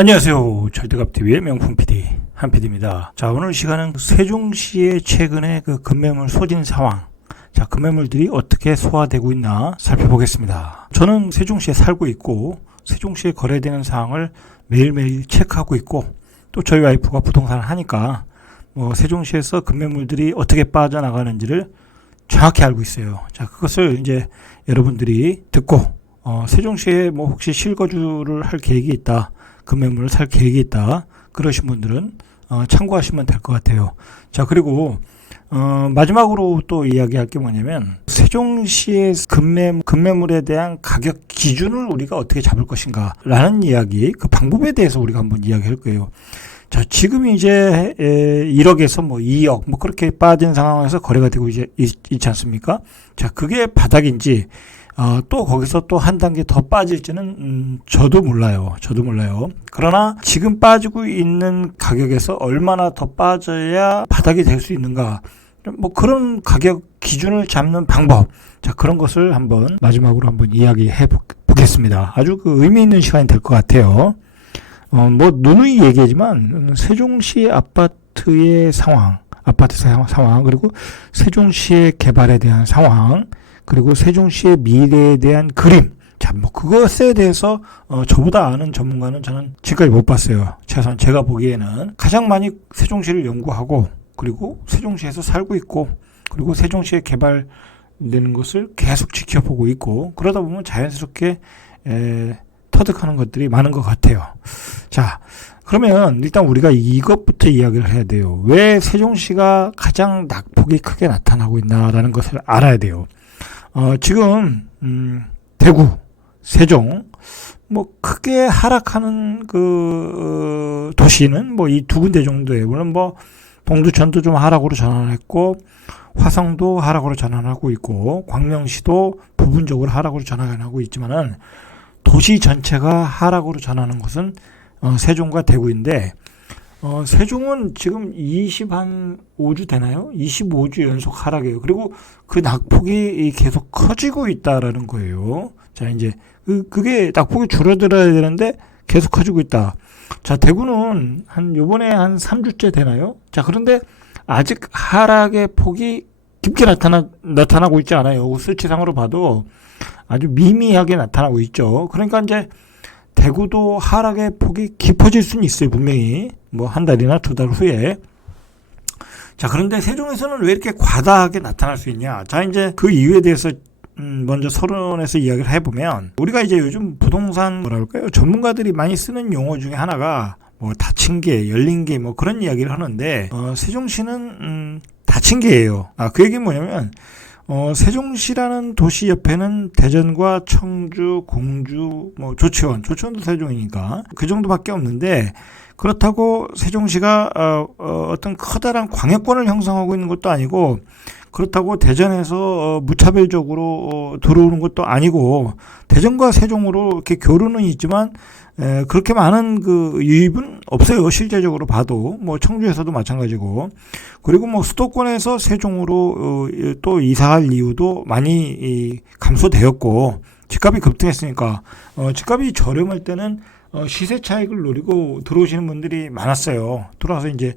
안녕하세요. 절대값TV의 명품 PD 한PD입니다. 자, 오늘 시간은 세종시의 최근의 그 급매물 소진 상황, 자, 급매물들이 어떻게 소화되고 있나 살펴보겠습니다. 저는 세종시에 살고 있고 세종시에 거래되는 사항을 매일매일 체크하고 있고, 또 저희 와이프가 부동산을 하니까 세종시에서 급매물들이 어떻게 빠져나가는지를 정확히 알고 있어요. 자, 그것을 이제 여러분들이 듣고 세종시에 혹시 실거주를 할 계획이 있다, 급매물을 살 계획이 있다, 그러신 분들은 참고하시면 될 것 같아요. 자, 그리고 마지막으로 또 이야기할 게 뭐냐면, 세종시의 급매물에 대한 가격 기준을 우리가 어떻게 잡을 것인가 라는 이야기, 그 방법에 대해서 우리가 한번 이야기할 거예요. 자, 지금 이제 1억에서 2억 그렇게 빠진 상황에서 거래가 되고 있지 않습니까? 자, 그게 바닥인지 또 거기서 또 한 단계 더 빠질지는 저도 몰라요. 그러나 지금 빠지고 있는 가격에서 얼마나 더 빠져야 바닥이 될 수 있는가, 그런 가격 기준을 잡는 방법, 자, 그런 것을 마지막으로 한번 이야기해 보겠습니다. 아주 그 의미 있는 시간이 될 것 같아요. 누누이 얘기하지만 세종시 아파트의 상황, 그리고 세종시의 개발에 대한 상황, 그리고 세종시의 미래에 대한 그림, 자, 그것에 대해서 저보다 아는 전문가는 저는 지금까지 못 봤어요. 최소한 제가 보기에는 가장 많이 세종시를 연구하고, 그리고 세종시에서 살고 있고, 그리고 세종시에 개발되는 것을 계속 지켜보고 있고, 그러다 보면 자연스럽게 터득하는 것들이 많은 것 같아요. 자, 그러면 일단 우리가 이것부터 이야기를 해야 돼요. 왜 세종시가 가장 낙폭이 크게 나타나고 있나라는 것을 알아야 돼요. 지금 대구, 세종 크게 하락하는 그 도시는 이 두 군데 정도예요. 물론 동두천도 좀 하락으로 전환했고, 화성도 하락으로 전환하고 있고, 광명시도 부분적으로 하락으로 전환하고 있지만은 도시 전체가 하락으로 전하는 것은 세종과 대구인데, 세종은 지금 25주 되나요? 25주 연속 하락이에요. 그리고 그 낙폭이 계속 커지고 있다라는 거예요. 자, 이제 그게 낙폭이 줄어들어야 되는데 계속 커지고 있다. 자, 대구는 요번에 한 3주째 되나요? 자, 그런데 아직 하락의 폭이 깊게 나타나고 있지 않아요. 수치상으로 봐도 아주 미미하게 나타나고 있죠. 그러니까 이제 대구도 하락의 폭이 깊어질 수는 있어요. 분명히 한 달이나 두 달 후에. 자, 그런데 세종에서는 왜 이렇게 과다하게 나타날 수 있냐? 자, 이제 그 이유에 대해서 먼저 서론에서 이야기를 해보면, 우리가 이제 요즘 부동산 전문가들이 많이 쓰는 용어 중에 하나가 닫힌 게, 열린 게 그런 이야기를 하는데, 세종시는 닫힌 게예요. 그 얘기는 뭐냐면, 세종시라는 도시 옆에는 대전과 청주, 공주, 조치원도 세종이니까 그 정도밖에 없는데, 그렇다고 세종시가 어떤 커다란 광역권을 형성하고 있는 것도 아니고, 그렇다고 대전에서 무차별적으로 들어오는 것도 아니고, 대전과 세종으로 이렇게 교류는 있지만 그렇게 많은 그 유입은 없어요. 실제적으로 봐도 청주에서도 마찬가지고, 그리고 수도권에서 세종으로 또 이사할 이유도 많이 감소되었고, 집값이 급등했으니까 집값이 저렴할 때는 시세 차익을 노리고 들어오시는 분들이 많았어요. 들어와서 이제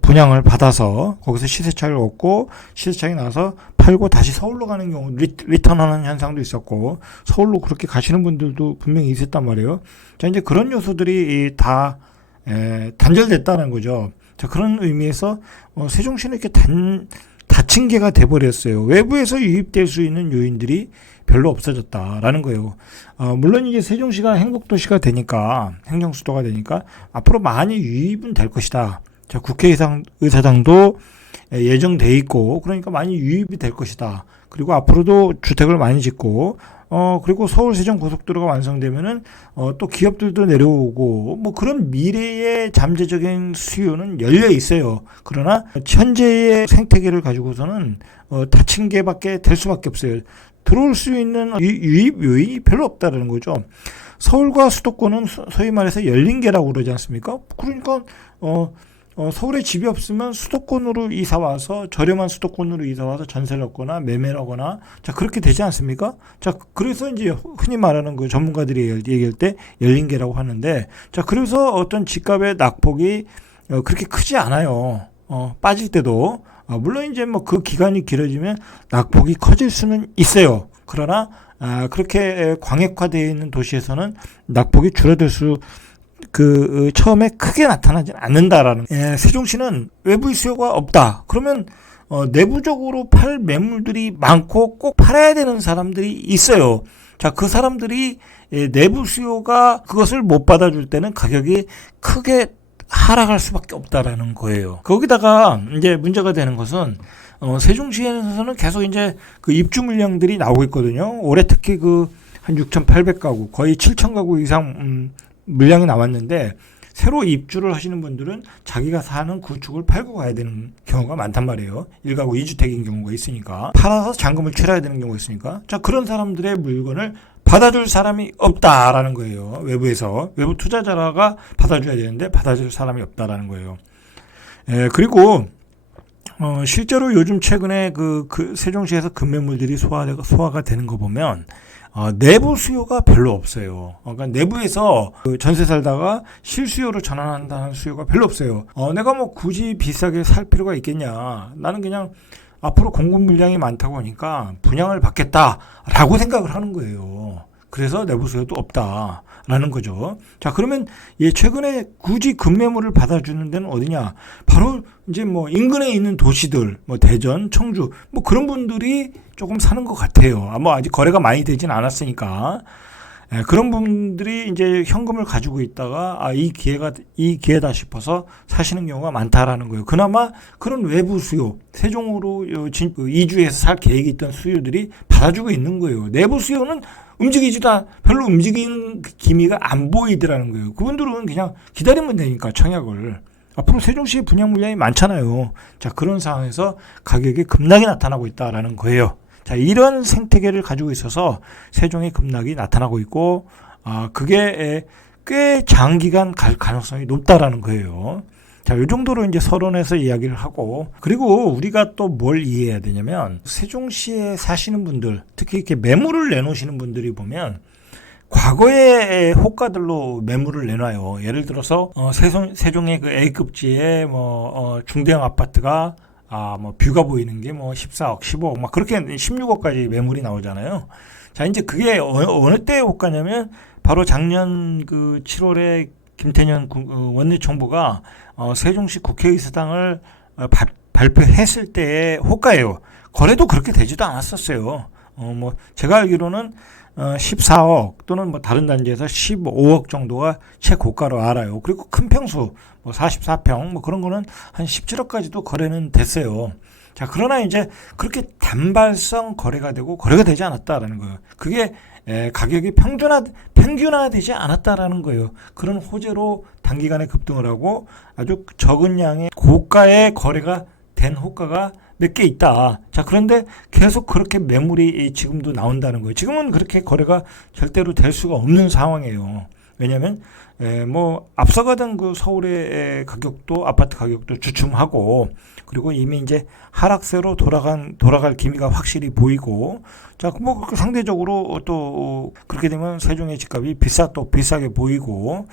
분양을 받아서 거기서 시세 차익을 얻고, 시세 차익이 나서 팔고 다시 서울로 가는 경우, 리턴하는 현상도 있었고, 서울로 그렇게 가시는 분들도 분명히 있었단 말이에요. 자, 이제 그런 요소들이 다 단절됐다는 거죠. 자, 그런 의미에서 세종시는 이렇게 닫힌 개가 돼버렸어요. 외부에서 유입될 수 있는 요인들이 별로 없어졌다라는 거예요. 물론 이제 세종시가 행복도시가 되니까, 행정수도가 되니까 앞으로 많이 유입은 될 것이다. 자, 국회의사당도 예정돼 있고, 그러니까 많이 유입이 될 것이다. 그리고 앞으로도 주택을 많이 짓고, 그리고 서울 세종 고속도로가 완성되면은 또 기업들도 내려오고, 그런 미래의 잠재적인 수요는 열려 있어요. 그러나 현재의 생태계를 가지고서는 닫힌 개밖에 될 수밖에 없어요. 들어올 수 있는 유입 요인이 별로 없다는 거죠. 서울과 수도권은 소위 말해서 열린 개라고 그러지 않습니까? 그러니까 서울에 집이 없으면 수도권으로 이사 와서 저렴한 수도권으로 이사 와서 전세를 얻거나 매매를 하거나 자 그렇게 되지 않습니까? 자 그래서 이제 흔히 말하는 그 전문가들이 얘기할 때 열린개라고 하는데 자 그래서 어떤 집값의 낙폭이 그렇게 크지 않아요. 빠질 때도 물론 이제 뭐 그 기간이 길어지면 낙폭이 커질 수는 있어요. 그러나 그렇게 광역화되어 있는 도시에서는 낙폭이 줄어들 수 처음에 크게 나타나지 않는다라는. 세종시는 외부 수요가 없다. 그러면 내부적으로 팔 매물들이 많고 꼭 팔아야 되는 사람들이 있어요. 자, 그 사람들이 내부 수요가 그것을 못 받아줄 때는 가격이 크게 하락할 수밖에 없다라는 거예요. 거기다가 이제 문제가 되는 것은 세종시에서는 계속 이제 그 입주 물량들이 나오고 있거든요. 올해 특히 한 6,800가구, 거의 7,000가구 이상 물량이 나왔는데 새로 입주를 하시는 분들은 자기가 사는 구축을 팔고 가야 되는 경우가 많단 말이에요. 1가구 2주택인 경우가 있으니까 팔아서 잔금을 치러야 되는 경우가 있으니까 자 그런 사람들의 물건을 받아줄 사람이 없다라는 거예요. 외부에서 외부 투자자가 받아줘야 되는데 받아줄 사람이 없다라는 거예요. 그리고 실제로 요즘 최근에 세종시에서 급매물들이 소화가 되는 거 보면 내부 수요가 별로 없어요. 그러니까 내부에서 전세 살다가 실수요로 전환한다는 수요가 별로 없어요. 내가 뭐 굳이 비싸게 살 필요가 있겠냐. 나는 그냥 앞으로 공급 물량이 많다고 하니까 분양을 받겠다라고 생각을 하는 거예요. 그래서 내부 수요도 없다라는 거죠. 자, 그러면 최근에 굳이 급매물을 받아주는 데는 어디냐? 바로 이제 뭐 인근에 있는 도시들, 뭐 대전, 청주, 뭐 그런 분들이 조금 사는 것 같아요. 뭐 아직 거래가 많이 되진 않았으니까. 그런 분들이 이제 현금을 가지고 있다가 이 기회다 싶어서 사시는 경우가 많다라는 거예요. 그나마 그런 외부 수요, 세종으로 이주해서 살 계획이 있던 수요들이 받아주고 있는 거예요. 내부 수요는 별로 움직이는 기미가 안 보이더라는 거예요. 그분들은 그냥 기다리면 되니까 청약을. 앞으로 세종시에 분양 물량이 많잖아요. 자, 그런 상황에서 가격이 급락이 나타나고 있다라는 거예요. 자, 이런 생태계를 가지고 있어서 세종의 급락이 나타나고 있고, 그게 꽤 장기간 갈 가능성이 높다라는 거예요. 자, 이 정도로 이제 서론에서 이야기를 하고, 그리고 우리가 또 뭘 이해해야 되냐면, 세종시에 사시는 분들, 특히 이렇게 매물을 내놓으시는 분들이 보면, 과거의 호가들로 매물을 내놔요. 예를 들어서, 세종의 그 A급지에 중대형 아파트가 뭐 뷰가 보이는 게 뭐 14억, 15억, 막 그렇게 16억까지 매물이 나오잖아요. 자, 이제 그게 어느 때의 호가냐면 바로 작년 7월에 김태년 원내총무가 세종시 국회의사당을 발표했을 때의 호가예요. 거래도 그렇게 되지도 않았었어요. 뭐 제가 알기로는 14억 또는 뭐 다른 단지에서 15억 정도가 최고가로 알아요. 그리고 큰 평수 뭐 44평 뭐 그런 거는 한 17억까지도 거래는 됐어요. 자, 그러나 이제 그렇게 단발성 거래가 되지 않았다라는 거예요. 그게 가격이 평균화되지 않았다라는 거예요. 그런 호재로 단기간에 급등을 하고 아주 적은 양의 고가의 거래가 된 호가가 몇 개 있다. 자, 그런데 계속 그렇게 매물이 지금도 나온다는 거예요. 지금은 그렇게 거래가 절대로 될 수가 없는 상황이에요. 왜냐하면 뭐 앞서가던 서울의 가격도 아파트 가격도 주춤하고 그리고 이미 이제 하락세로 돌아갈 기미가 확실히 보이고 자, 뭐 상대적으로 또 그렇게 되면 세종의 집값이 비싸게 보이고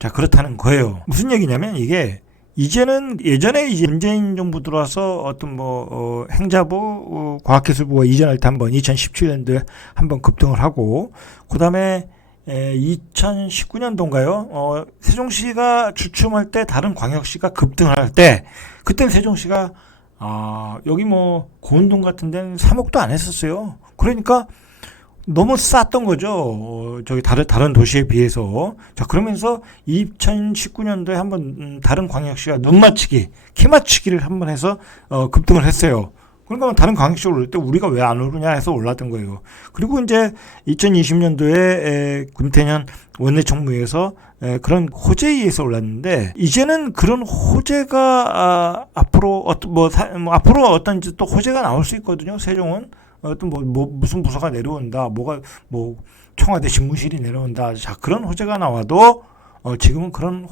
자, 그렇다는 거예요. 무슨 얘기냐면 이게 예전에 이제 문재인 정부 들어와서 어떤 행자부, 과학기술부가 이전할 때 2017년도에 한번 급등을 하고, 그 다음에 2019년도인가요? 세종시가 주춤할 때 다른 광역시가 급등을 할 때, 그때 세종시가, 여기 고운동 같은 데는 3억도 안 했었어요. 그러니까, 너무 쌌던 거죠. 저기 다른 도시에 비해서. 자, 그러면서 2019년도에 한번 다른 광역시가 키 맞추기를 한번 해서 급등을 했어요. 그러니까 다른 광역시가 오를 때 우리가 왜 안 오르냐 해서 올랐던 거예요. 그리고 이제 2020년도에 김태년 원내총무에서 그런 호재에 의해서 올랐는데 이제는 그런 호재가 앞으로 어떤 또 호재가 나올 수 있거든요. 세종은. 무슨 부서가 내려온다, 청와대 집무실이 내려온다. 자, 그런 호재가 나와도, 지금은 그런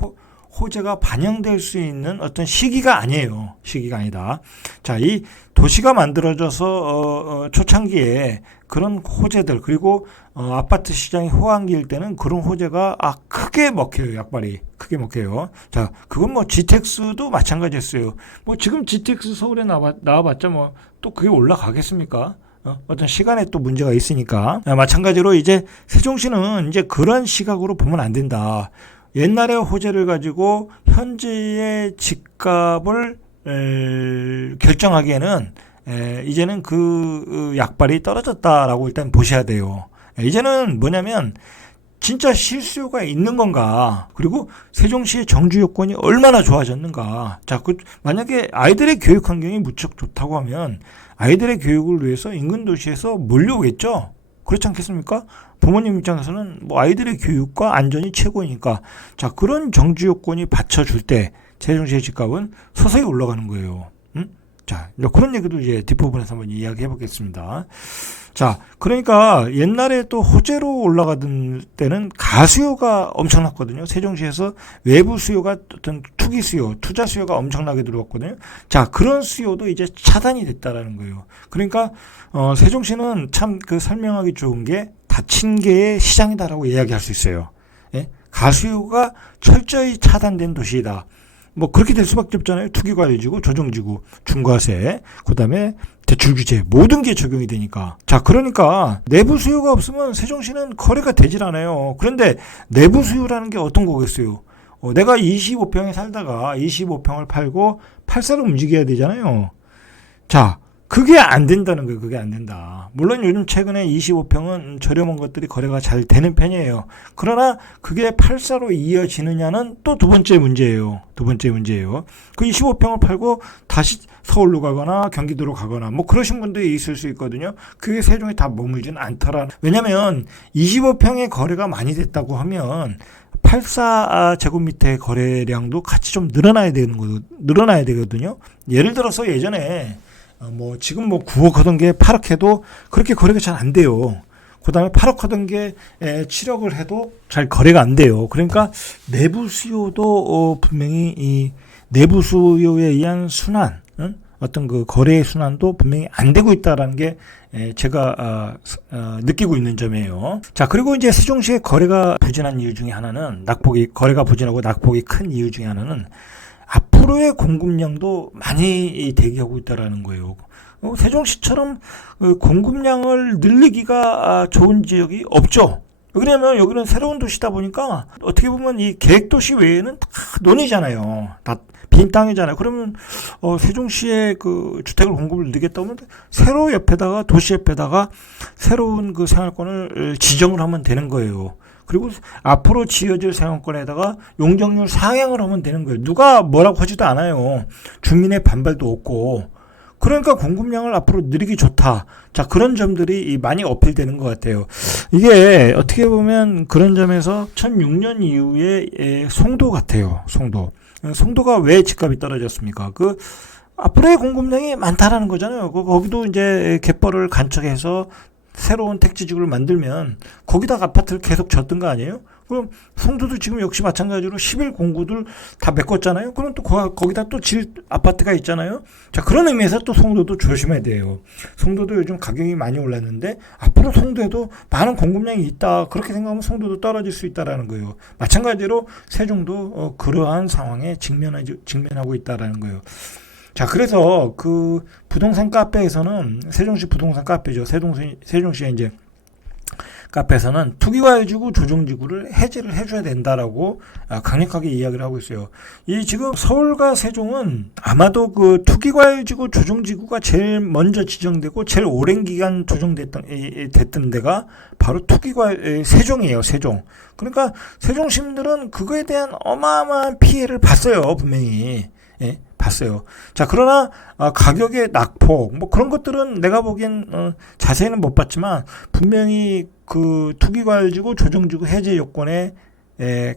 호재가 반영될 수 있는 어떤 시기가 아니에요. 시기가 아니다. 자, 이 도시가 만들어져서 초창기에 그런 호재들, 그리고 아파트 시장이 호황기일 때는 그런 호재가 크게 먹혀요. 약발이 크게 먹혀요. 자, 그건 뭐 GTX도 마찬가지였어요. 뭐 지금 GTX 서울에 나와봤자 뭐 또 그게 올라가겠습니까? 어떤 시간에 또 문제가 있으니까. 마찬가지로 이제 세종시는 이제 그런 시각으로 보면 안 된다. 옛날의 호재를 가지고 현재의 집값을 결정하기에는 이제는 그 약발이 떨어졌다라고 일단 보셔야 돼요. 이제는 뭐냐면 진짜 실수요가 있는 건가, 그리고 세종시의 정주 여건이 얼마나 좋아졌는가. 자, 만약에 아이들의 교육 환경이 무척 좋다고 하면 아이들의 교육을 위해서 인근 도시에서 몰려오겠죠. 그렇지 않겠습니까? 부모님 입장에서는 뭐 아이들의 교육과 안전이 최고이니까. 자, 그런 정주 요건이 받쳐줄 때 세종시의 집값은 서서히 올라가는 거예요. 자, 그런 얘기도 이제 뒷부분에서 한번 이야기해 보겠습니다. 자, 그러니까 옛날에 또 호재로 올라가던 때는 가수요가 엄청났거든요. 세종시에서 외부 수요가 어떤 투기 수요, 투자 수요가 엄청나게 들어왔거든요. 자, 그런 수요도 이제 차단이 됐다라는 거예요. 그러니까 세종시는 참 그 설명하기 좋은 게 닫힌 개의 시장이다라고 이야기할 수 있어요. 예? 가수요가 철저히 차단된 도시이다. 뭐 그렇게 될 수밖에 없잖아요. 투기과열지구, 조정지구, 중과세, 그다음에 대출 규제, 모든 게 적용이 되니까. 자, 그러니까 내부 수요가 없으면 세종시는 거래가 되질 않아요. 그런데 내부 수요라는 게 어떤 거겠어요? 내가 25평에 살다가 25평을 팔고 8사로 움직여야 되잖아요. 자, 그게 안 된다는 거예요. 그게 안 된다. 물론 요즘 최근에 25평은 저렴한 것들이 거래가 잘 되는 편이에요. 그러나 그게 8사로 이어지느냐는 또 두 번째 문제예요. 두 번째 문제예요. 그 25평을 팔고 다시 서울로 가거나 경기도로 가거나 뭐 그러신 분들이 있을 수 있거든요. 그게 세종에 다 머물지는 않더라. 왜냐면 25평의 거래가 많이 됐다고 하면 84제곱미터의 거래량도 같이 좀 늘어나야 되거든요. 예를 들어서 예전에 지금 9억 하던 게 8억 해도 그렇게 거래가 잘 안 돼요. 그 다음에 8억 하던 게 7억을 해도 잘 거래가 안 돼요. 그러니까 내부 수요도 분명히 이 내부 수요에 의한 순환, 어떤 그 거래의 순환도 분명히 안 되고 있다라는 게 제가 느끼고 있는 점이에요. 자, 그리고 이제 세종시의 거래가 부진한 이유 중에 하나는 거래가 부진하고 낙폭이 큰 이유 중에 하나는 앞으로의 공급량도 많이 대기하고 있다라는 거예요. 세종시처럼 공급량을 늘리기가 좋은 지역이 없죠. 왜냐하면 여기는 새로운 도시다 보니까 어떻게 보면 이 계획도시 외에는 다 논이잖아요. 다 빈 땅이잖아요. 그러면 세종시의 그 주택을 공급을 늘리겠다 하면 새로 옆에다가 도시 옆에다가 새로운 그 생활권을 지정을 하면 되는 거예요. 그리고 앞으로 지어질 생활권에다가 용적률 상향을 하면 되는 거예요. 누가 뭐라고 하지도 않아요. 주민의 반발도 없고. 그러니까 공급량을 앞으로 늘리기 좋다. 자, 그런 점들이 많이 어필되는 것 같아요. 이게 어떻게 보면 그런 점에서 2006년 이후에 송도 같아요. 송도가 왜 집값이 떨어졌습니까? 앞으로의 공급량이 많다라는 거잖아요. 거기도 이제 갯벌을 간척해서 새로운 택지지구를 만들면 거기다가 아파트를 계속 졌던 거 아니에요? 그럼 송도도 지금 역시 마찬가지로 10일 공구들 다 메꿨잖아요. 그럼 또 거기다 또 아파트가 있잖아요. 자, 그런 의미에서 또 송도도 조심해야 돼요. 송도도 요즘 가격이 많이 올랐는데 앞으로 송도에도 많은 공급량이 있다. 그렇게 생각하면 송도도 떨어질 수 있다라는 거예요. 마찬가지로 세종도 그러한 상황에 직면하고 있다라는 거예요. 자, 그래서 그 부동산 카페에서는 세종시 부동산 카페죠. 세종시에 이제 카페에서는 투기과열지구 조정지구를 해제를 해줘야 된다라고 강력하게 이야기를 하고 있어요. 이 지금 서울과 세종은 아마도 그 투기과열지구 조정지구가 제일 먼저 지정되고 제일 오랜 기간 됐던 데가 바로 세종이에요. 세종. 그러니까 세종 시민들은 그거에 대한 어마어마한 피해를 봤어요. 분명히. 예, 봤어요. 자, 그러나 가격의 낙폭 뭐 그런 것들은 내가 보기엔 자세히는 못 봤지만 분명히 그 투기과열지구 조정지구 해제 요건에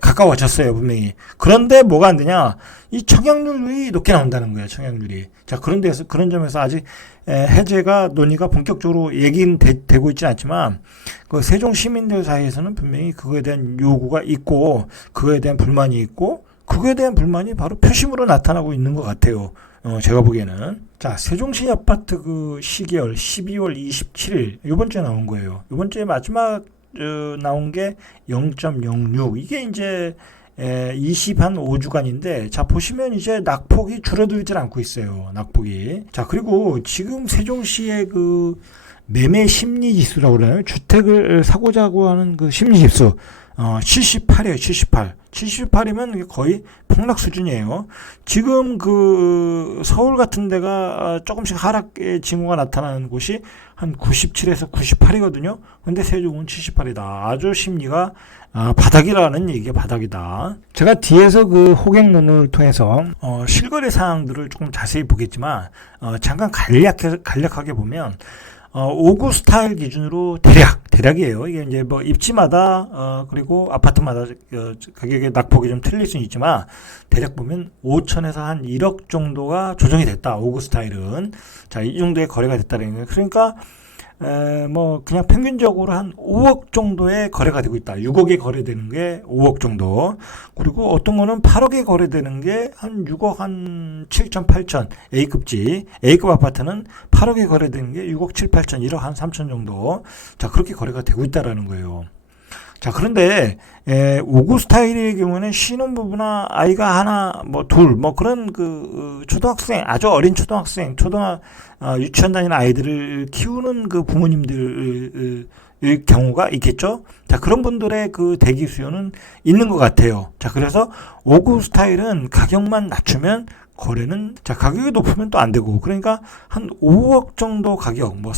가까워졌어요. 분명히. 그런데 뭐가 안 되냐? 이 청약률이 높게 나온다는 거예요. 청약률이. 자, 그런 점에서 아직 해제가 논의가 본격적으로 얘기는 되고 있지는 않지만 그 세종 시민들 사이에서는 분명히 그거에 대한 요구가 있고 그거에 대한 불만이 있고 그거에 대한 불만이 바로 표심으로 나타나고 있는 것 같아요. 제가 보기에는. 자, 세종시 아파트 그 시계열 12월 27일 요번 주에 나온 거예요. 요번 주에 마지막 나온 게 0.06. 이게 이제 20한 5주간인데, 자, 보시면 이제 낙폭이 줄어들질 않고 있어요. 낙폭이. 자, 그리고 지금 세종시의 그 매매 심리 지수라고 그러나요? 주택을 사고자 하는 그 심리 지수. 78이에요, 78. 78이면 거의 폭락 수준이에요. 지금 그 서울 같은 데가 조금씩 하락의 징후가 나타나는 곳이 한 97에서 98이거든요. 근데 세종은 78이다. 아주 심리가 바닥이라는 얘기가 바닥이다. 제가 뒤에서 그 호갱론을 통해서 실거래 사항들을 조금 자세히 보겠지만 잠깐 간략하게 보면 5구 스타일 기준으로 대략이에요. 이게 이제 뭐 입지마다 그리고 아파트마다 가격의 낙폭이 좀 틀릴 수는 있지만 대략 보면 5천에서 한 1억 정도가 조정이 됐다. 5구 스타일은. 자, 이 정도의 거래가 됐다는 거예요. 그러니까 뭐 그냥 평균적으로 한 5억 정도의 거래가 되고 있다. 6억에 거래되는 게 5억 정도. 그리고 어떤 거는 8억에 거래되는 게 한 6억 한 7천 8천 A급지. A급 아파트는 8억에 거래되는 게 6억 7, 8천 1억 한 3천 정도. 자, 그렇게 거래가 되고 있다라는 거예요. 자, 그런데 5구 스타일의 경우는 신혼부부나 아이가 하나 뭐 둘 뭐 그런 그 초등학생, 아주 어린 초등학생, 유치원 다니는 아이들을 키우는 그 부모님들의 경우가 있겠죠. 자, 그런 분들의 그 대기 수요는 있는 것 같아요. 자, 그래서 5구 스타일은 가격만 낮추면 거래는, 자, 가격이 높으면 또 안 되고, 그러니까 한 5억 정도 가격, 뭐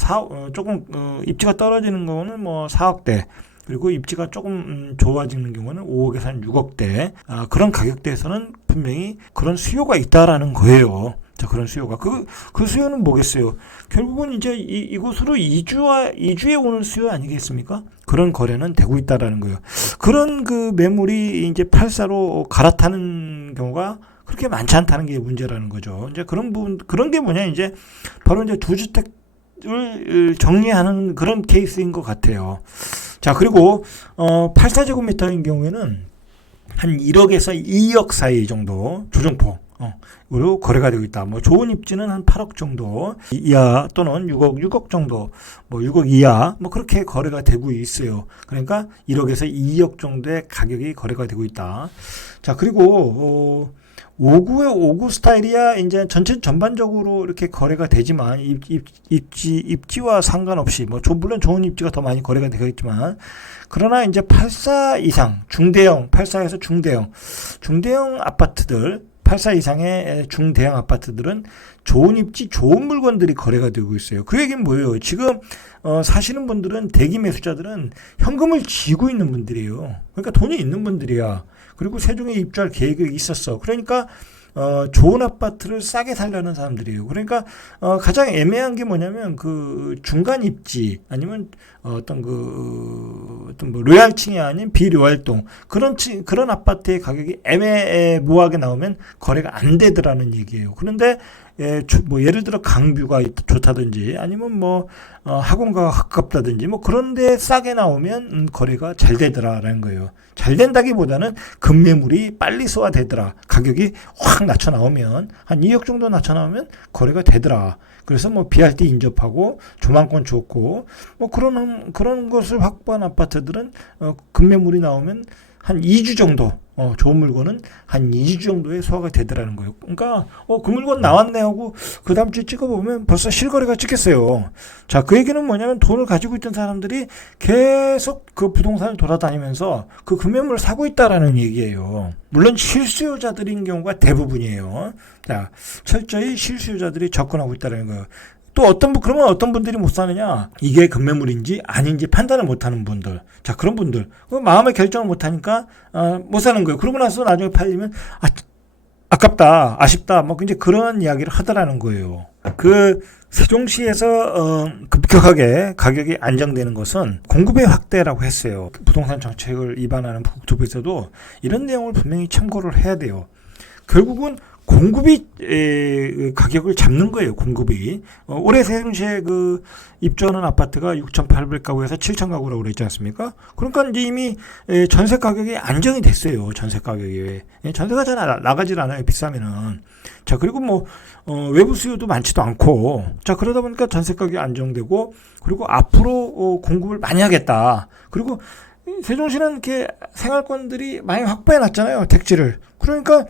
조금 입지가 떨어지는 거는 뭐 4억대, 그리고 입지가 조금 좋아지는 경우는 5억에서 한 6억대, 그런 가격대에서는 분명히 그런 수요가 있다라는 거예요. 자, 그런 수요가. 그 수요는 뭐겠어요? 결국은 이제 이곳으로 이주에 오는 수요 아니겠습니까? 그런 거래는 되고 있다라는 거예요. 그런 그 매물이 이제 84로 갈아타는 경우가 그렇게 많지 않다는 게 문제라는 거죠. 이제 그런 게 뭐냐, 이제 바로 이제 두주택을 정리하는 그런 케이스인 것 같아요. 자, 그리고 84제곱미터인 경우에는 한 1억에서 2억 사이 정도 조정폭으로 거래가 되고 있다. 뭐 좋은 입지는 한 8억 정도 이하 또는 6억 정도, 뭐 6억 이하 뭐 그렇게 거래가 되고 있어요. 그러니까 1억에서 2억 정도의 가격이 거래가 되고 있다. 자, 그리고 5구 스타일이야 이제 전반적으로 이렇게 거래가 되지만 입지와 상관없이 뭐 물론 좋은 입지가 더 많이 거래가 되겠지만, 그러나 이제 84 이상 중대형, 84에서 중대형 아파트들, 84 이상의 중대형 아파트들은 좋은 입지, 좋은 물건들이 거래가 되고 있어요. 그 얘기는 뭐예요? 지금 사시는 분들은, 대기 매수자들은 현금을 쥐고 있는 분들이에요. 그러니까 돈이 있는 분들이야. 그리고 세종에 입주할 계획이 있었어. 그러니까 좋은 아파트를 싸게 살려는 사람들이에요. 그러니까 가장 애매한 게 뭐냐면 그 중간 입지, 아니면 어떤 뭐 로얄층이 아닌 비로얄동, 그런 아파트의 가격이 애매모호하게 나오면 거래가 안 되더라는 얘기예요. 그런데 뭐 예를 들어 강뷰가 좋다든지, 아니면 뭐 학원가가 가깝다든지, 뭐 그런데 싸게 나오면 거래가 잘 되더라라는 거예요. 잘 된다기보다는 급매물이 빨리 소화되더라. 가격이 확 낮춰 나오면, 한 2억 정도 낮춰 나오면 거래가 되더라. 그래서 뭐 BRT 인접하고 조망권 좋고 뭐 그런 것을 확보한 아파트들은 급매물이 나오면 한 2주 정도, 좋은 물건은 한 2주 정도의 소화가 되더라는 거예요. 그러니까 그 물건 나왔네 하고 그 다음 주에 찍어보면 벌써 실거래가 찍혔어요. 자, 그 얘기는 뭐냐면 돈을 가지고 있던 사람들이 계속 그 부동산을 돌아다니면서 그 금매물을 사고 있다라는 얘기예요. 물론 실수요자들인 경우가 대부분이에요. 자, 철저히 실수요자들이 접근하고 있다는 거예요. 또 그러면 어떤 분들이 못 사느냐? 이게 급매물인지 아닌지 판단을 못 하는 분들. 자, 그런 분들. 마음의 결정을 못 하니까, 못 사는 거예요. 그러고 나서 나중에 팔리면, 아깝다, 아쉽다, 뭐, 이제 그런 이야기를 하더라는 거예요. 세종시에서, 급격하게 가격이 안정되는 것은 공급의 확대라고 했어요. 부동산 정책을 입안하는 국토부에서도 이런 내용을 분명히 참고를 해야 돼요. 결국은 공급이 가격을 잡는 거예요. 공급이. 올해 세종시에 그 입주하는 아파트가 6,800가구에서 7,000가구라고 그랬지 않습니까? 그러니까 이제 이미 전세 가격이 안정이 됐어요. 전세 가격이. 전세가 잘 나가질 않아요. 비싸면은. 자, 그리고 뭐 외부 수요도 많지도 않고, 자, 그러다 보니까 전세 가격이 안정되고, 그리고 앞으로 공급을 많이 하겠다. 그리고 세종시는 이렇게 생활권들이 많이 확보해 놨잖아요. 택지를. 그러니까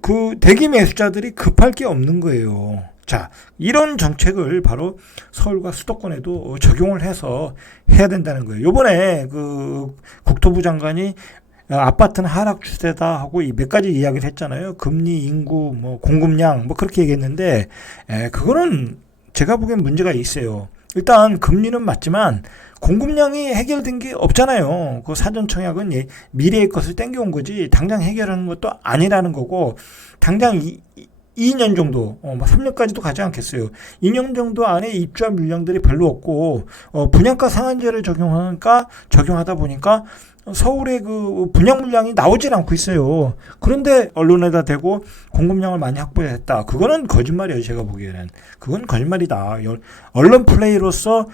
그 대기 매수자들이 급할 게 없는 거예요. 자, 이런 정책을 바로 서울과 수도권에도 적용을 해서 해야 된다는 거예요. 요번에 그 국토부 장관이 아파트는 하락 추세다 하고 이 몇 가지 이야기를 했잖아요. 금리, 인구, 뭐 공급량 뭐 그렇게 얘기했는데 그거는 제가 보기엔 문제가 있어요. 일단 금리는 맞지만 공급량이 해결된 게 없잖아요. 그 사전 청약은 미래의 것을 땡겨온 거지 당장 해결하는 것도 아니라는 거고, 당장 2년 정도, 3년까지도 가지 않겠어요. 2년 정도 안에 입주한 물량들이 별로 없고, 분양가 상한제를 적용하다 보니까 서울의 그 분양 물량이 나오질 않고 있어요. 그런데 언론에다 대고 공급량을 많이 확보했다. 그거는 거짓말이에요. 제가 보기에는 그건 거짓말이다. 언론 플레이로서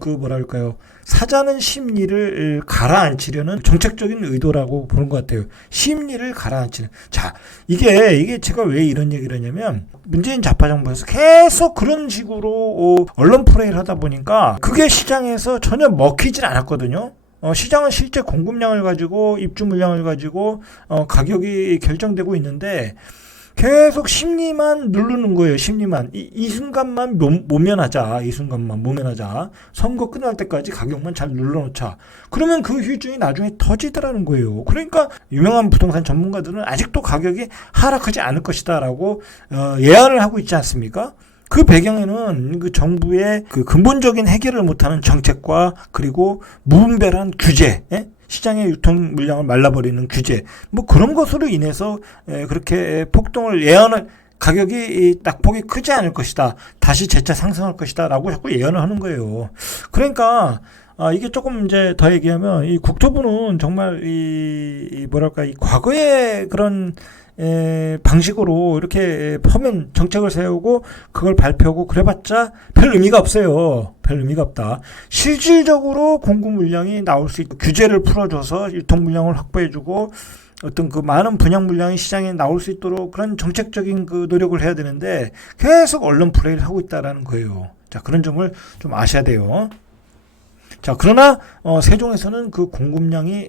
그 뭐랄까요, 사자는 심리를 가라앉히려는 정책적인 의도라고 보는 것 같아요. 심리를 가라앉히는. 자, 이게 제가 왜 이런 얘기를 하냐면, 문재인 좌파 정부에서 계속 그런 식으로 언론 플레이를 하다 보니까 그게 시장에서 전혀 먹히질 않았거든요. 시장은 실제 공급량을 가지고 입주 물량을 가지고 가격이 결정되고 있는데 계속 심리만 누르는 거예요. 심리만. 이 순간만 모면하자. 이 순간만 모면하자. 선거 끝날 때까지 가격만 잘 눌러놓자. 그러면 그 휴증이 나중에 터지더라는 거예요. 그러니까 유명한 부동산 전문가들은 아직도 가격이 하락하지 않을 것이다라고 예언을 하고 있지 않습니까? 그 배경에는 그 정부의 그 근본적인 해결을 못하는 정책과, 그리고 무분별한 규제, 시장의 유통 물량을 말라버리는 규제, 뭐 그런 것으로 인해서 그렇게 폭등을 예언을, 가격이 낙폭이 크지 않을 것이다, 다시 재차 상승할 것이다 라고 자꾸 예언을 하는 거예요. 그러니까 이게 조금 이제 더 얘기하면, 이 국토부는 정말 이 뭐랄까, 이 과거의 그런 방식으로 이렇게 퍼맨 정책을 세우고 그걸 발표하고 그래봤자 별 의미가 없어요. 별 의미가 없다. 실질적으로 공급 물량이 나올 수 있고, 규제를 풀어줘서 유통 물량을 확보해주고, 어떤 그 많은 분양 물량이 시장에 나올 수 있도록 그런 정책적인 그 노력을 해야 되는데 계속 언론 플레이를 하고 있다라는 거예요. 자, 그런 점을 좀 아셔야 돼요. 자, 그러나 세종에서는 그 공급량이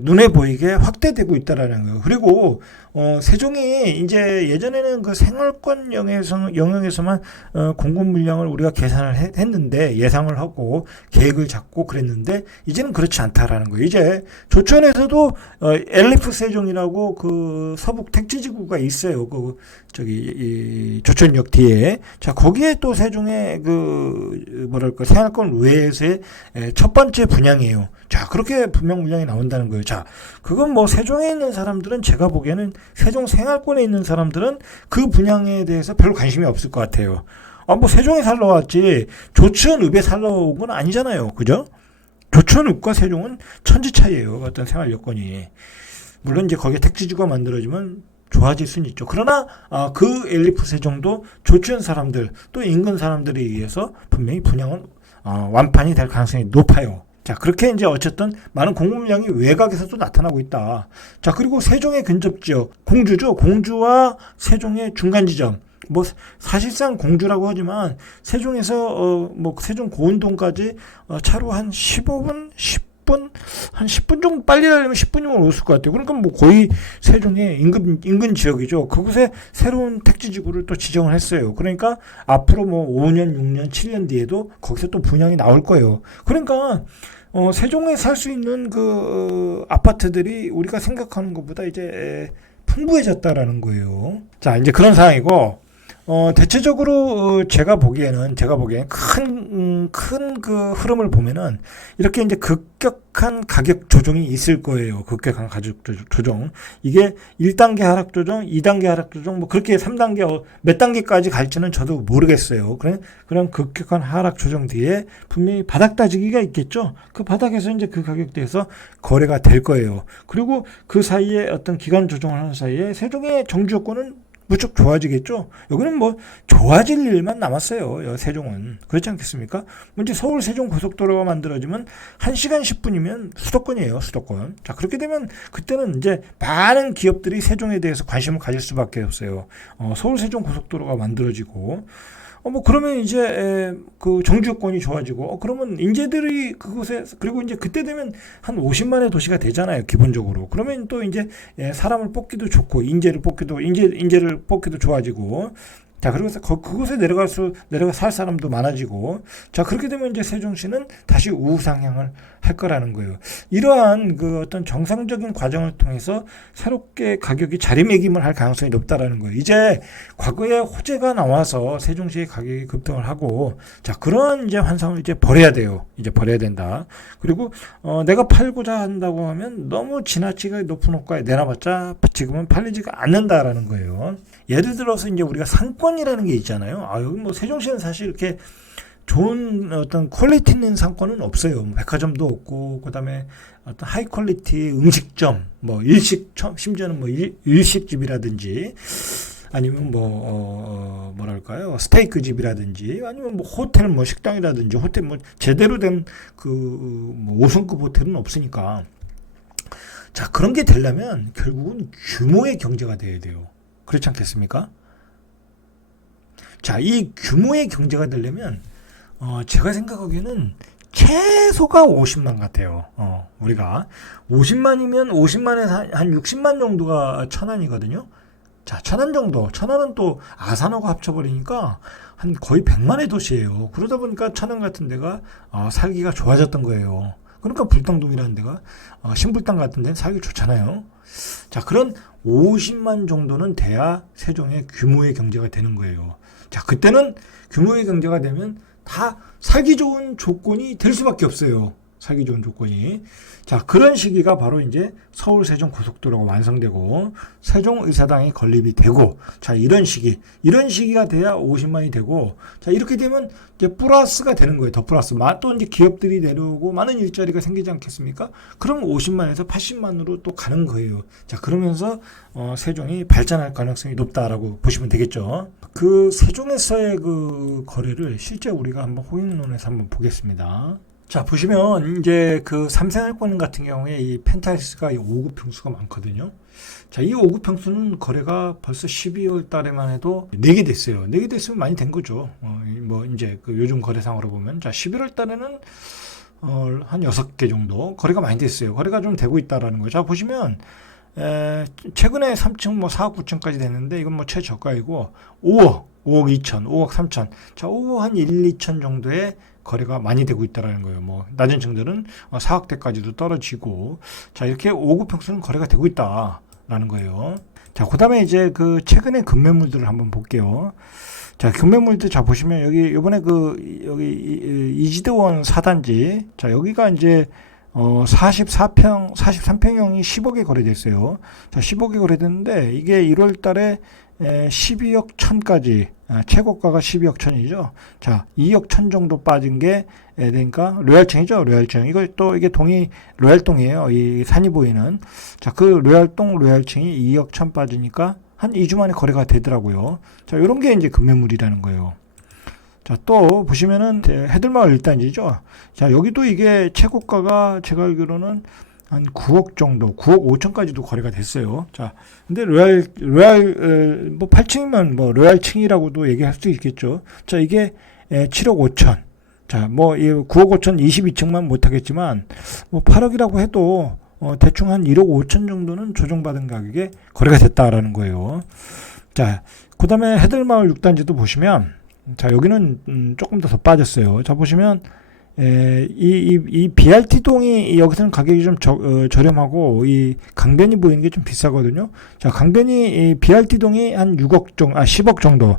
눈에 보이게 확대되고 있다라는 거예요. 그리고 세종이 이제 예전에는 그 생활권 영역에서만 공급 물량을 우리가 계산을 했는데, 예상을 하고 계획을 잡고 그랬는데, 이제는 그렇지 않다라는 거예요. 이제 조천에서도 엘리프 세종이라고 그 서북 택지지구가 있어요. 그 이 조천역 뒤에. 자, 거기에 또 세종의 그 뭐랄까, 생활권 외에서의 첫 번째 분양이에요. 자, 그렇게 분양 물량이 나온다는 거예요. 자, 그건 뭐 세종에 있는 사람들은, 제가 보기에는 세종 생활권에 있는 사람들은 그 분양에 대해서 별 관심이 없을 것 같아요. 뭐 세종에 살러 왔지 조천읍에 살러 온 건 아니잖아요. 그죠? 조천읍과 세종은 천지 차이예요. 어떤 생활 여건이. 물론 이제 거기에 택지지구가 만들어지면 좋아질 수는 있죠. 그러나 그 엘리프 세종도 조천 사람들, 또 인근 사람들에 의해서 분명히 분양은 완판이 될 가능성이 높아요. 자, 그렇게 이제 어쨌든 많은 공급 물량이 외곽에서도 나타나고 있다. 자, 그리고 세종의 근접 지역, 공주죠. 공주와 세종의 중간 지점. 뭐 사실상 공주라고 하지만 세종에서 뭐 세종 고운동까지 차로 한 15분, 10분, 한 10분 정도 빨리 가려면 10분이면 올 것 같아요. 그러니까 뭐 거의 세종의 인근 지역이죠. 그곳에 새로운 택지지구를 또 지정을 했어요. 그러니까 앞으로 뭐 5년, 6년, 7년 뒤에도 거기서 또 분양이 나올 거예요. 그러니까 세종에 살 수 있는 그 아파트들이 우리가 생각하는 것보다 이제 풍부해졌다라는 거예요. 자, 이제 그런 상황이고, 대체적으로 제가 보기에는 큰 그 흐름을 보면은 이렇게 이제 급격한 가격 조정이 있을 거예요. 급격한 가격 조정. 이게 1단계 하락 조정, 2단계 하락 조정, 뭐 그렇게 3단계 몇 단계까지 갈지는 저도 모르겠어요. 그런 급격한 하락 조정 뒤에 분명히 바닥 따지기가 있겠죠. 그 바닥에서 이제 그 가격대에서 거래가 될 거예요. 그리고 그 사이에 어떤 기간 조정을 하는 사이에 세종의 정주 여건은 무척 좋아지겠죠. 여기는 뭐 좋아질 일만 남았어요. 세종은. 그렇지 않겠습니까? 먼저 서울 세종 고속도로가 만들어지면 1시간 10분이면 수도권이에요. 수도권. 자, 그렇게 되면 그때는 이제 많은 기업들이 세종에 대해서 관심을 가질 수밖에 없어요. 서울 세종 고속도로가 만들어지고 뭐 그러면 이제 그 정주권이 좋아지고 그러면 인재들이 그곳에 그리고 이제 그때 되면 한 50만의 도시가 되잖아요. 기본적으로. 그러면 또 이제 사람을 뽑기도 좋고 인재를 뽑기도 좋아지고 자, 그러면서 그곳에 내려갈 살 사람도 많아지고 자, 그렇게 되면 이제 세종시는 다시 우상향을 할 거라는 거예요. 이러한 그 어떤 정상적인 과정을 통해서 새롭게 가격이 자리매김을 할 가능성이 높다라는 거예요. 이제 과거에 호재가 나와서 세종시의 가격이 급등을 하고 자, 그런 이제 환상을 이제 버려야 돼요. 이제 버려야 된다. 그리고 내가 팔고자 한다고 하면 너무 지나치게 높은 호가에 내놔봤자 지금은 팔리지가 않는다라는 거예요. 예를 들어서 이제 우리가 상권이라는 게 있잖아요. 여기 뭐 세종시는 사실 이렇게 좋은 어떤 퀄리티 있는 상권은 없어요. 뭐 백화점도 없고, 그 다음에 어떤 하이 퀄리티 음식점, 뭐 심지어는 뭐 일식집이라든지, 아니면 뭐랄까요, 스테이크 집이라든지, 아니면 뭐 호텔, 뭐 식당이라든지, 호텔 뭐 제대로 된 뭐 5성급 호텔은 없으니까. 자, 그런 게 되려면 결국은 규모의 경제가 돼야 돼요. 그렇지 않겠습니까? 자, 이 규모의 경제가 되려면 제가 생각하기에는 최소가 50만 같아요. 우리가 50만이면 50만에서 한 60만 정도가 천안이거든요. 자, 천안 정도. 천안은 또 아산하고 합쳐버리니까 한 거의 100만의 도시예요. 그러다 보니까 천안 같은 데가 살기가 좋아졌던 거예요. 그러니까 불당동이라는 데가 신불당 같은 데는 살기 좋잖아요. 자, 그런 50만 정도는 돼야 세종의 규모의 경제가 되는 거예요. 자, 그때는 규모의 경제가 되면 다 살기 좋은 조건이 될 수밖에 없어요. 살기 좋은 조건이. 자, 그런 시기가 바로 이제 서울 세종 고속도로가 완성되고 세종의사당이 건립이 되고 자, 이런 시기가 돼야 50만이 되고 자, 이렇게 되면 이제 플러스가 되는 거예요. 더 플러스. 또 이제 기업들이 내려오고 많은 일자리가 생기지 않겠습니까? 그럼 50만에서 80만으로 또 가는 거예요. 자, 그러면서 세종이 발전할 가능성이 높다라고 보시면 되겠죠. 그 세종에서의 그 거래를 실제 우리가 한번 호잉론에서 한번 보겠습니다. 자, 보시면 이제 그 삼생활권 같은 경우에 이 펜타일스가 5급 평수가 많거든요. 자, 이 5급 평수는 거래가 벌써 12월 달에만 해도 4개 됐어요. 4개 됐으면 많이 된 거죠. 뭐 이제 그 요즘 거래상으로 보면 자, 11월 달에는 한 6개 정도 거래가 많이 됐어요. 거래가 좀 되고 있다라는 거죠. 자, 보시면 최근에 3층 뭐 4억 9천까지 됐는데 이건 뭐 최저가이고 5억 2천, 5억 3천. 자, 5억 한 1, 2천 정도의 거래가 많이 되고 있다라는 거예요. 뭐 낮은 층들은 4억대까지도 떨어지고 자, 이렇게 5급 평수는 거래가 되고 있다라는 거예요. 자, 그다음에 이제 그 최근에 급매물들을 한번 볼게요. 자, 급매물들 자 보시면 여기 이번에 여기 이지대원 4단지 자, 여기가 이제 43평형이 10억에 거래됐어요. 자, 10억에 거래됐는데 이게 1월 달에 12억 천까지 최고가가 12억 천이죠. 자, 2억 천 정도 빠진 게 그러니까 로얄층이죠. 로얄층. 이게 로얄동이에요. 이 산이 보이는. 자, 그 로얄층이 2억 천 빠지니까 한 2주 만에 거래가 되더라고요. 자, 요런 게 이제 급매물이라는 거예요. 자, 또 보시면은 해들마을 1단지죠. 자, 여기도 이게 최고가가 제가 알기로는 한 9억 정도, 9억 5천까지도 거래가 됐어요. 자, 근데 뭐 8층이면 뭐 로얄층이라고도 얘기할 수 있겠죠. 자, 이게 7억 5천. 자, 뭐 9억 5천 22층만 못하겠지만 뭐 8억이라고 해도 대충 한 1억 5천 정도는 조정받은 가격에 거래가 됐다라는 거예요. 자, 그 다음에 해들마을 6단지도 보시면 자, 여기는 조금 더 빠졌어요. 자, 보시면 이 BRT 동이 여기서는 가격이 좀 저렴하고 이 강변이 보이는 게 좀 비싸거든요. 자, 강변이 BRT 동이 한 6억 정도, 10억 정도.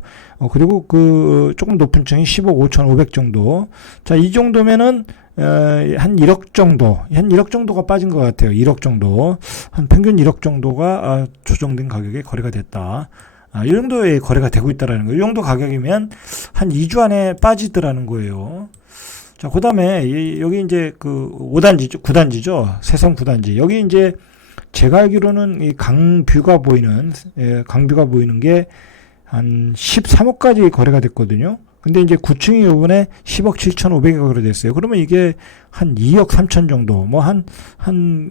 그리고 그 조금 높은 층이 10억 5,500 정도. 자, 이 정도면은 한 1억 정도, 한 1억 정도가 빠진 것 같아요. 1억 정도. 한 평균 1억 정도가 조정된 가격에 거래가 됐다. 이 정도의 거래가 되고 있다라는 거예요. 이 정도 가격이면 한 2주 안에 빠지더라는 거예요. 자, 그 다음에, 여기 이제 그 5단지죠, 9단지죠. 세성 9단지. 여기 이제 제가 알기로는 이 강뷰가 보이는 게 한 13억까지 거래가 됐거든요. 근데 이제 9층이 요번에 10억 7,500에 거래됐어요. 그러면 이게 한 2억 3천 정도,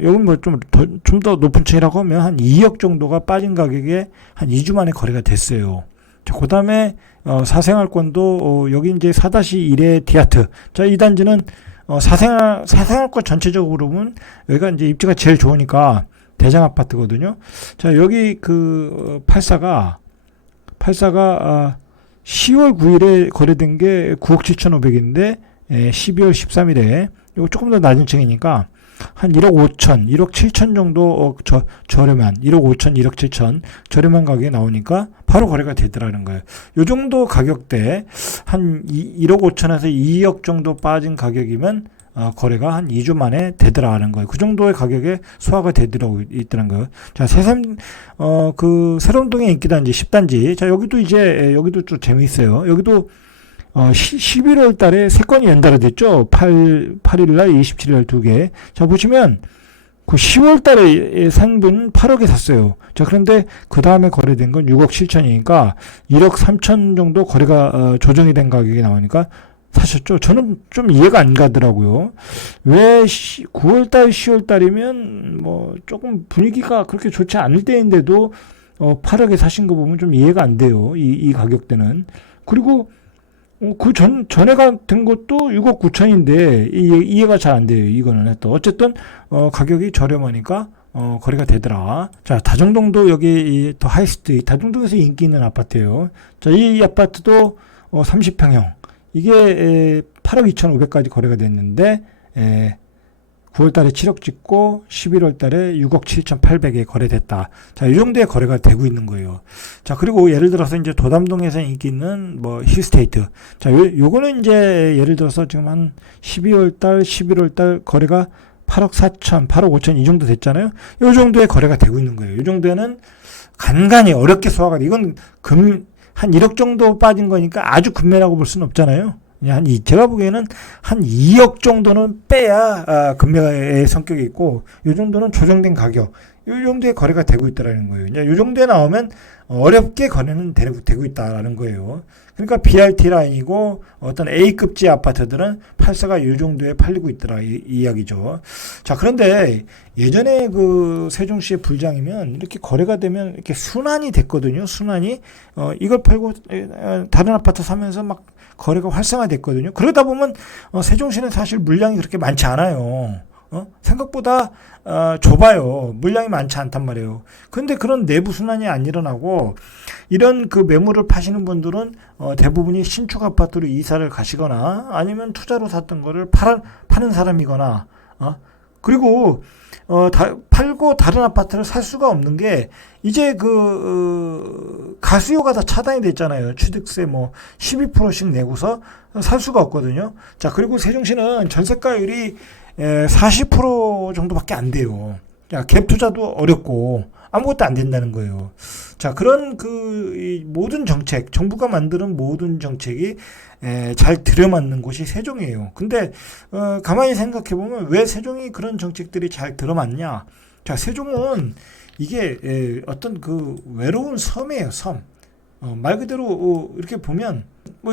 여기 뭐 좀 더 높은 층이라고 하면 한 2억 정도가 빠진 가격에 한 2주 만에 거래가 됐어요. 자, 그 다음에, 사생활권도, 여기 이제 4-1의 디아트. 자, 이 단지는, 사생활권 전체적으로 보면, 여기가 이제 입지가 제일 좋으니까, 대장 아파트거든요. 자, 여기 그, 84가, 10월 9일에 거래된 게 9억 7,500인데, 12월 13일에, 이거 조금 더 낮은 층이니까, 한 1억 5천, 1억 7천 정도 저렴한 1억 5천, 1억 7천 저렴한 가격에 나오니까 바로 거래가 되더라는 거예요. 요 정도 가격대 한 1억 5천에서 2억 정도 빠진 가격이면 거래가 한 2주 만에 되더라는 거예요. 그 정도의 가격에 소화가 되더라고 있더라는 거예요. 자, 그 새로운동의 인기단지 10단지. 자, 여기도 좀 재미있어요. 여기도 11월 달에 3건이 연달아 됐죠. 8일 날, 27일 날 2개. 자, 보시면, 그 10월 달에 산 분 8억에 샀어요. 자, 그런데 그 다음에 거래된 건 6억 7천이니까 1억 3천 정도 거래가 조정이 된 가격이 나오니까 사셨죠. 저는 좀 이해가 안 가더라고요. 왜 9월 달, 10월 달이면 뭐 조금 분위기가 그렇게 좋지 않을 때인데도 8억에 사신 거 보면 좀 이해가 안 돼요. 이 가격대는. 그리고 전에가 된 것도 6억 9천인데, 이해가 잘 안 돼요, 이거는. 또, 어쨌든, 가격이 저렴하니까, 거래가 되더라. 자, 다정동도 여기, 더 하이스트, 다정동에서 인기 있는 아파트예요. 자, 이 아파트도, 30평형. 이게, 8억 2,500까지 거래가 됐는데, 9월 달에 7억 찍고 11월 달에 6억 7,800에 거래됐다. 자, 이 정도의 거래가 되고 있는 거예요. 자, 그리고 예를 들어서 이제 도담동에서 인기 있는 뭐 힐스테이트. 자, 요거는 이제 예를 들어서 지금 한 12월 달, 11월 달 거래가 8억 4천, 8억 5천 이 정도 됐잖아요. 이 정도의 거래가 되고 있는 거예요. 이 정도에는 간간히 어렵게 소화가 돼. 이건 한 1억 정도 빠진 거니까 아주 급매라고 볼 수는 없잖아요. 제가 보기에는 한 2억 정도는 빼야 금매의 성격이 있고, 이 정도는 조정된 가격, 이 정도의 거래가 되고 있다라는 거예요. 이제 이 정도에 나오면 어렵게 거래는 되고 있다라는 거예요. 그러니까 BRT 라인이고 어떤 A급지 아파트들은 팔사가 이 정도에 팔리고 있더라 이 이야기죠. 자, 그런데 예전에 그 세종시의 불장이면 이렇게 거래가 되면 이렇게 순환이 됐거든요. 순환이 이걸 팔고 다른 아파트 사면서 막 거래가 활성화됐거든요. 그러다 보면 세종시는 사실 물량이 그렇게 많지 않아요. 생각보다 좁아요. 물량이 많지 않단 말이에요. 근데 그런 내부 순환이 안 일어나고 이런 그 매물을 파시는 분들은 대부분이 신축 아파트로 이사를 가시거나 아니면 투자로 샀던 거를 파는 사람이거나 그리고 팔고 다른 아파트를 살 수가 없는 게 이제 가수요가 다 차단이 됐잖아요. 취득세 12%씩 내고서 살 수가 없거든요. 자, 그리고 세종시는 전세가율이 40% 정도밖에 안 돼요. 자, 갭 투자도 어렵고 아무것도 안 된다는 거예요. 자, 그런 이 모든 정책, 정부가 만드는 모든 정책이 잘 들여맞는 곳이 세종이에요. 근데 가만히 생각해 보면 왜 세종이 그런 정책들이 잘 들어맞냐? 자, 세종은 이게 어떤 그 외로운 섬이에요, 섬. 말 그대로 이렇게 보면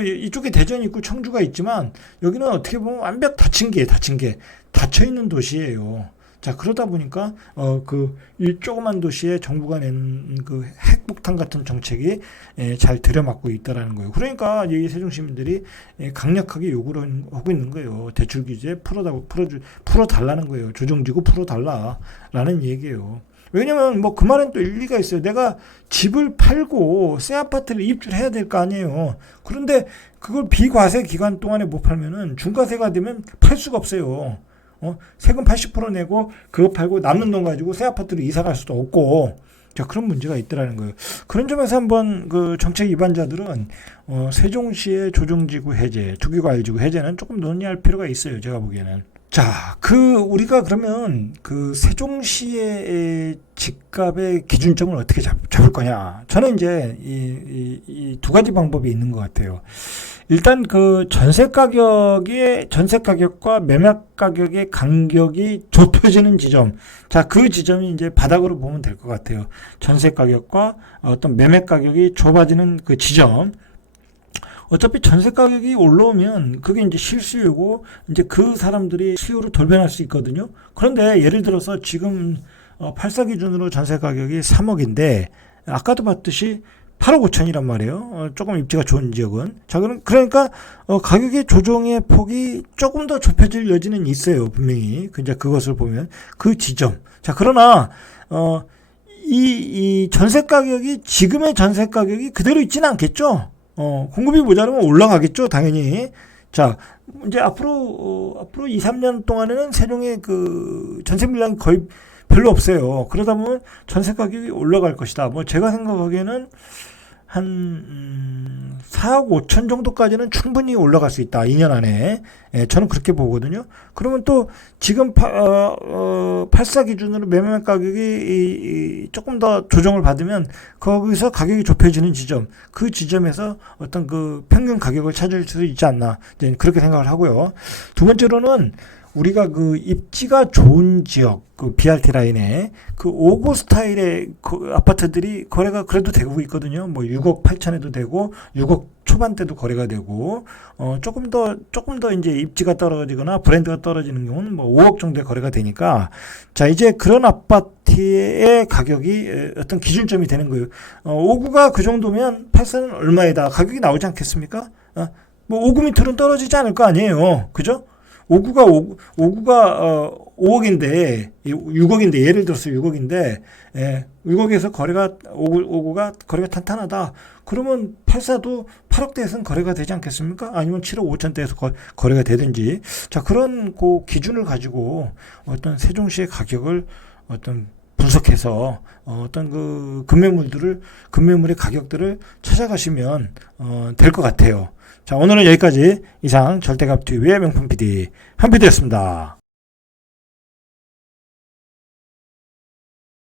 이쪽에 대전이 있고 청주가 있지만 여기는 어떻게 보면 완벽 닫힌 게 닫혀 있는 도시예요. 자, 그러다 보니까 이 조그만 도시에 정부가 낸 그 핵폭탄 같은 정책이 잘 들여맞고 있다라는 거예요. 그러니까 이 세종 시민들이 강력하게 요구를 하고 있는 거예요. 대출 규제 풀어달라는 거예요. 조정지구 풀어달라라는 얘기예요. 왜냐면 뭐 그 말엔 또 일리가 있어요. 내가 집을 팔고 새 아파트를 입주를 해야 될 거 아니에요. 그런데 그걸 비과세 기간 동안에 못 팔면은 중과세가 되면 팔 수가 없어요. 세금 80% 내고 그거 팔고 남는 돈 가지고 새 아파트로 이사 갈 수도 없고, 자, 그런 문제가 있더라는 거예요. 그런 점에서 한번 그 정책 위반자들은 세종시의 조정지구 해제, 투기과열지구 해제는 조금 논의할 필요가 있어요. 제가 보기에는. 자, 우리가 그러면 그 세종시의 집값의 기준점을 어떻게 잡을 거냐? 저는 이제 이 두 가지 방법이 있는 것 같아요. 일단 그 전세 가격과 매매 가격의 간격이 좁혀지는 지점. 자, 그 지점이 이제 바닥으로 보면 될 것 같아요. 전세 가격과 어떤 매매 가격이 좁아지는 그 지점. 어차피 전세 가격이 올라오면 그게 이제 실수요고 이제 그 사람들이 수요로 돌변할 수 있거든요. 그런데 예를 들어서 지금 84 기준으로 전세 가격이 3억인데 아까도 봤듯이 8억 5천이란 말이에요. 조금 입지가 좋은 지역은. 자, 그러니까 가격의 조정의 폭이 조금 더 좁혀질 여지는 있어요. 분명히. 이제 그것을 보면 그 지점. 자, 그러나 이 전세 가격이 지금의 전세 가격이 그대로 있지는 않겠죠. 공급이 모자라면 올라가겠죠, 당연히. 자, 이제 앞으로 2, 3년 동안에는 세종의 그 전세 물량이 거의 별로 없어요. 그러다 보면 전세 가격이 올라갈 것이다. 뭐 제가 생각하기에는 한 4억 5천 정도까지는 충분히 올라갈 수 있다. 2년 안에. 예, 저는 그렇게 보거든요. 그러면 또 지금 84 기준으로 매매 가격이 조금 더 조정을 받으면 거기서 가격이 좁혀지는 지점, 그 지점에서 어떤 그 평균 가격을 찾을 수 있지 않나. 이제 그렇게 생각을 하고요. 두 번째로는 우리가 그 입지가 좋은 지역, 그 BRT 라인에 그 5구 스타일의 그 아파트들이 거래가 그래도 되고 있거든요. 뭐 6억 8천에도 되고 6억 초반대도 거래가 되고 조금 더 이제 입지가 떨어지거나 브랜드가 떨어지는 경우는 뭐 5억 정도의 거래가 되니까, 자, 이제 그런 아파트의 가격이 어떤 기준점이 되는 거예요. 5구가 그 정도면 84는 얼마에다 가격이 나오지 않겠습니까? 뭐 5구 밑으로는 떨어지지 않을 거 아니에요. 그죠? 5구가 5억인데 6억인데 예를 들어서 6억인데 6억에서 거래가 5구가 거래가 탄탄하다. 그러면 84도 8억대에서는 거래가 되지 않겠습니까? 아니면 7억 5천대에서 거래가 되든지. 자, 그런 그 기준을 가지고 어떤 세종시의 가격을 어떤 분석해서 어떤 그 금매물의 가격들을 찾아가시면 될 것 같아요. 자, 오늘은 여기까지 이상 절대값TV의 명품 PD 한PD였습니다.